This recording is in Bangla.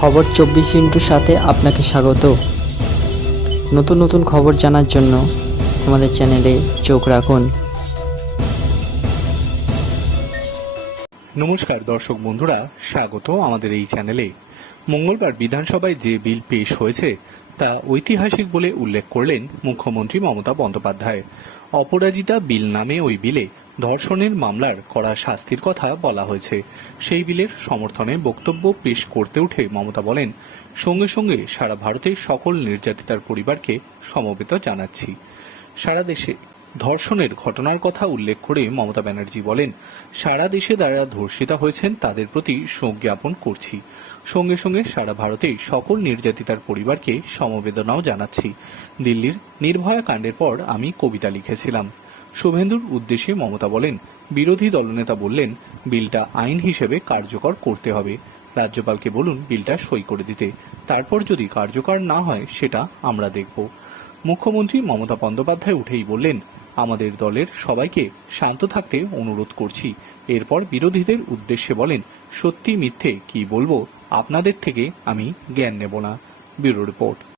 খবর চব্বিশ ইন্টুর সাথে আপনাকে স্বাগত। নতুন নতুন খবর জানার জন্য আমাদের চ্যানেলে চোখ রাখুন। নমস্কার দর্শক বন্ধুরা, স্বাগত আমাদের এই চ্যানেলে। মঙ্গলবার বিধানসভায় যে বিল পেশ হয়েছে, তা ঐতিহাসিক বলে উল্লেখ করলেন মুখ্যমন্ত্রী মমতা বন্দ্যোপাধ্যায়। অপরাজিতা বিল নামে ওই বিলে ধর্ষণের মামলার কড়া শাস্তির কথা বলা হয়েছে। সেই বিলের সমর্থনে বক্তব্য পেশ করতে উঠে মমতা বলেন, সঙ্গে সঙ্গে সারা ভারতের সকল নির্যাতিতার পরিবারকে সমবেত জানাচ্ছি। সারা দেশে ধর্ষণের ঘটনার কথা উল্লেখ করে মমতা ব্যানার্জি বলেন, সারা দেশে যারা ধর্ষিতা হয়েছেন তাদের প্রতি শোক জ্ঞাপন করছি। সঙ্গে সঙ্গে সারা ভারতে সকল নির্যাতিতার পরিবারকে সমবেদনাও জানাচ্ছি। দিল্লির নির্ভয়া কাণ্ডের পর আমি কবিতা লিখেছিলাম। শুভেন্দুর উদ্দেশ্যে মমতা বলেন, বিরোধী দলনেতা বললেন, বিলটা আইন হিসেবে কার্যকর করতে হবে। রাজ্যপালকে বলুন, বিলটা সই করে দিতে। তারপর যদি কার্যকর না হয়, সেটা আমরা দেখব। মুখ্যমন্ত্রী মমতা বন্দ্যোপাধ্যায় উঠেই বললেন, আমাদের দলের সবাইকে শান্ত থাকতে অনুরোধ করছি। এরপর বিরোধীদের উদ্দেশ্যে বলেন, সত্যি মিথ্যে কি বলব, আপনাদের থেকে আমি জ্ঞান নেব না। Bureau report.